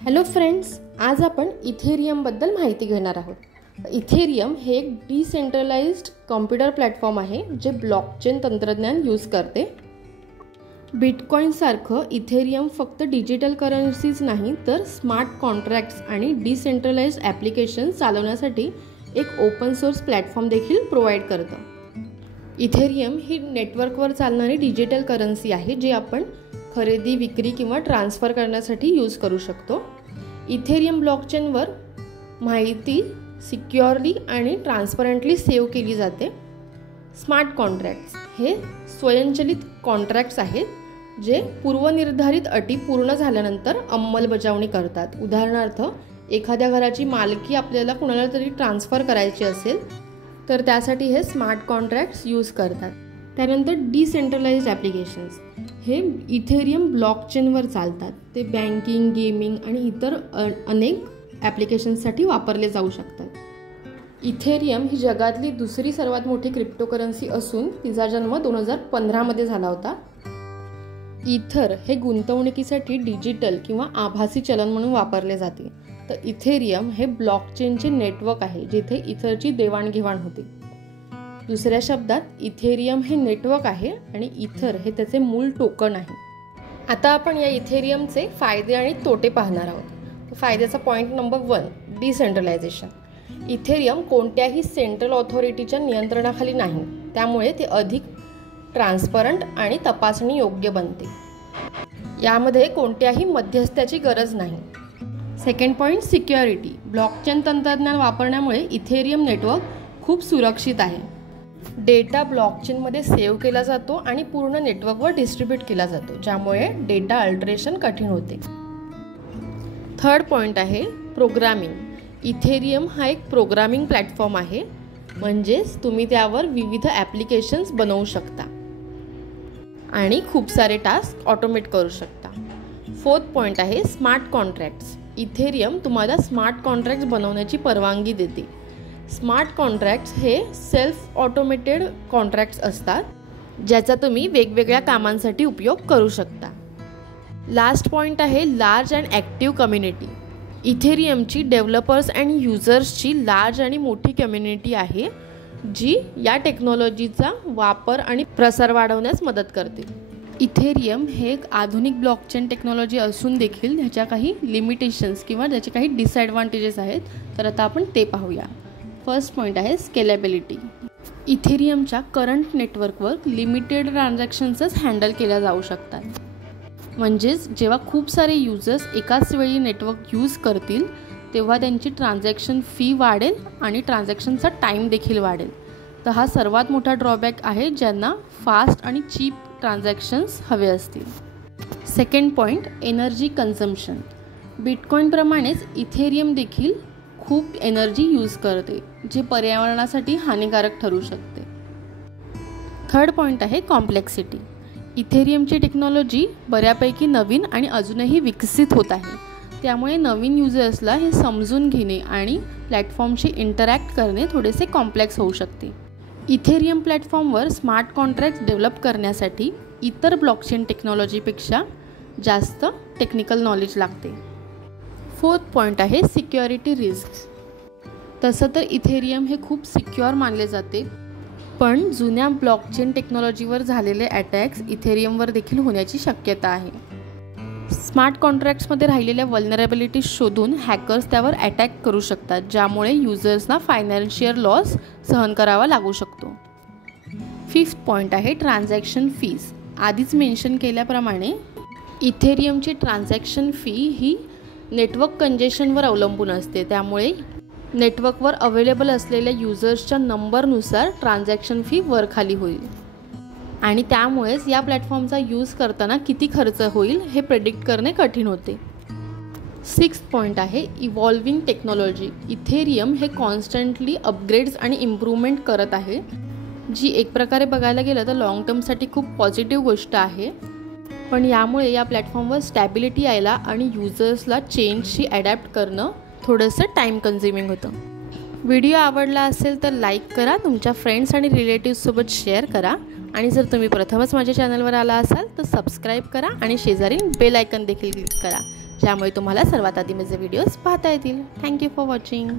Hello friends, आज आपण इथेरियमबद्दल माहिती घेणार आहोत. इथेरियम हे एक डिसेंट्रलाइज्ड कॉम्प्युटर प्लॅटफॉर्म आहे जे ब्लॉकचेन तंत्रज्ञान यूज करते. बिटकॉईनसारखं इथेरियम फक्त डिजिटल करन्सीज नाही तर स्मार्ट कॉन्ट्रॅक्ट्स आणि डिसेंट्रलाइज्ड ॲप्लिकेशन चालवण्यासाठी एक ओपन सोर्स प्लॅटफॉर्म देखील प्रोव्हाइड करतं. इथेरियम ही नेटवर्कवर चालणारी डिजिटल करन्सी आहे जी आपण खरेदी, विक्री किंवा ट्रान्सफर करण्यासाठी यूज करू शकतो. इथेरियम ब्लॉकचेनवर माहिती सिक्युअरली आणि ट्रान्सपरंटली सेव्ह केली जाते. स्मार्ट कॉन्ट्रॅक्ट्स हे स्वयंचलित कॉन्ट्रॅक्ट्स आहेत जे पूर्वनिर्धारित अटी पूर्ण झाल्यानंतर अंमलबजावणी करतात. उदाहरणार्थ, एखाद्या घराची मालकी आपल्याला कुणाला तरी ट्रान्सफर करायची असेल तर त्यासाठी हे स्मार्ट कॉन्ट्रॅक्ट्स यूज करतात. त्यानंतर डिसेंट्रलाइज्ड ॲप्लिकेशन्स हे इथेरियम ब्लॉकचेनवर चालतात. ते बँकिंग, गेमिंग आणि इतर अनेक ॲप्लिकेशन्ससाठी वापरले जाऊ शकतात. इथेरियम ही जगातली दुसरी सर्वात मोठी क्रिप्टोकरन्सी असून तिचा जन्म 2015 झाला होता. इथर हे गुंतवणुकीसाठी डिजिटल किंवा आभासी चलन म्हणून वापरले जाते. तर इथेरियम हे ब्लॉकचेनचे नेटवर्क आहे जिथे इथरची देवाणघेवाण होते. दुसऱ्या शब्दात इथेरियम हे नेटवर्क आहे आणि इथर हे त्याचे मूळ टोकन आहे. आता आपण या इथेरियमचे फायदे आणि तोटे पाहणार आहोत. फायद्याचा पॉईंट नंबर 1, डिसेंट्रलायझेशन. इथेरियम कोणत्याही सेंट्रल ऑथॉरिटीच्या नियंत्रणाखाली नाही, त्यामुळे ते अधिक ट्रान्सपरंट आणि तपासणी योग्य बनते. यामध्ये कोणत्याही मध्यस्थाची गरज नाही. Second point, security. ब्लॉकचेन तंत्रज्ञान वापरण्यामुळे इथेरियम नेटवर्क खूप सुरक्षित आहे. डेटा ब्लॉकचेनमध्ये सेव्ह केला जातो आणि पूर्ण नेटवर्कवर डिस्ट्रीब्यूट केला जातो, ज्यामुळे डेटा अल्टरेशन कठीण होते. थर्ड पॉईंट आहे प्रोग्रामिंग. इथेरियम हा एक प्रोग्रामिंग प्लॅटफॉर्म आहे, म्हणजेच तुम्ही त्यावर विविध ॲप्लिकेशन्स बनवू शकता आणि खूप सारे टास्क ऑटोमेट करू शकता. फोर्थ पॉईंट आहे स्मार्ट कॉन्ट्रॅक्ट्स. इथेरियम तुम्हाला स्मार्ट कॉन्ट्रॅक्ट्स बनवण्याची परवानगी देते. स्मार्ट कॉन्ट्रॅक्ट्स हे सेल्फ ऑटोमेटेड कॉन्ट्रॅक्ट्स असतात ज्याचा तुम्ही वेगवेगळ्या कामांसाठी उपयोग करू शकता. लास्ट पॉईंट आहे लार्ज अँड ॲक्टिव्ह कम्युनिटी. इथेरियमची डेव्हलपर्स आणि युजर्सची लार्ज आणि मोठी कम्युनिटी आहे जी या टेक्नॉलॉजीचा वापर आणि प्रसार वाढवण्यास मदत करते. इथेरियम हे एक आधुनिक ब्लॉकचेन टेक्नॉलॉजी असून देखील ह्याच्या काही लिमिटेशन्स किंवा ज्याचे काही डिसॲडव्हान्टेजेस आहेत, तर आता आपण ते पाहूया. फर्स्ट पॉईंट आहे स्केलेबिलिटी. इथेरियमच्या करंट नेटवर्कवर लिमिटेड ट्रान्झॅक्शन्सच हँडल केल्या जाऊ शकतात. म्हणजेच जेव्हा खूप सारे युजर्स एकाच वेळी नेटवर्क यूज करतील तेव्हा त्यांची ट्रान्झॅक्शन फी वाढेल आणि ट्रान्झॅक्शनचा टाईम देखील वाढेल. तर हा सर्वात मोठा ड्रॉबॅक आहे ज्यांना फास्ट आणि चीप ट्रान्झॅक्शन्स हवे असतील. Second point, energy consumption. बिटकॉईनप्रमाणेच इथेरियम देखील खूप एनर्जी यूज करते, जे पर्यावरणासाठी हानिकारक ठरू शकते. थर्ड पॉईंट आहे कॉम्प्लेक्सिटी. इथेरियमची टेक्नॉलॉजी बऱ्यापैकी नवीन आणि अजूनही विकसित होत आहे, त्यामुळे नवीन युजर्सला हे समजून घेणे आणि प्लॅटफॉर्मशी इंटरॅक्ट करणे थोडेसे कॉम्प्लेक्स होऊ शकते. इथेरियम प्लॅटफॉर्मवर स्मार्ट कॉन्ट्रॅक्ट्स डेव्हलप करण्यासाठी इतर ब्लॉकचेन टेक्नॉलॉजीपेक्षा जास्त टेक्निकल नॉलेज लागते. फोर्थ पॉईंट आहे सिक्युरिटी रिस्क. तसं तर इथेरियम हे खूप सिक्युअर मानले जाते, पण जुन्या ब्लॉकचेन टेक्नॉलॉजीवर झालेले अटॅक्स इथेरियमवर देखील होण्याची शक्यता आहे. स्मार्ट कॉन्ट्रॅक्ट्समध्ये राहिलेल्या वल्नरेबिलिटीज शोधून हॅकर्स त्यावर अटॅक करू शकतात, ज्यामुळे युजर्सना फायनान्शियल लॉस सहन करावा लागू शकतो. फिफ्थ पॉईंट आहे ट्रान्झॅक्शन फीज. आधीच मेन्शन केल्याप्रमाणे इथेरियमची ट्रान्झॅक्शन फी ही नेटवर्क कंजेशनवर अवलंबून असते, त्यामुळे नेटवर्कवर अवेलेबल असलेल्या युजर्सच्या नंबरनुसार ट्रान्झॅक्शन फी वरखाली होईल आणि त्यामुळेच या प्लॅटफॉर्मचा यूज करताना किती खर्च होईल हे प्रेडिक्ट करणे कठीण होते. सिक्स्थ पॉईंट आहे इव्हॉल्विंग टेक्नॉलॉजी. इथेरियम हे कॉन्स्टंटली अपग्रेड्स आणि इम्प्रूव्हमेंट करत आहे, जी एक प्रकारे बघायला गेलं तर लॉंग टर्मसाठी खूप पॉझिटिव्ह गोष्ट आहे. पण यामुळे या प्लॅटफॉर्मवर स्टॅबिलिटी यायला आणि युजर्सला चेंजशी ॲडॅप्ट करणं थोडंसं टाईम कन्झ्युमिंग होतं. व्हिडिओ आवडला असेल तर लाईक करा, तुमच्या फ्रेंड्स आणि रिलेटिव्हसोबत शेअर करा आणि जर तुम्ही प्रथमच माझ्या चॅनलवर आला असाल तर सबस्क्राईब करा आणि शेजारील बेल आयकन देखील क्लिक करा ज्यामुळे तुम्हाला सर्वात आधी माझे व्हिडिओज पाहता येतील. Thank you for watching.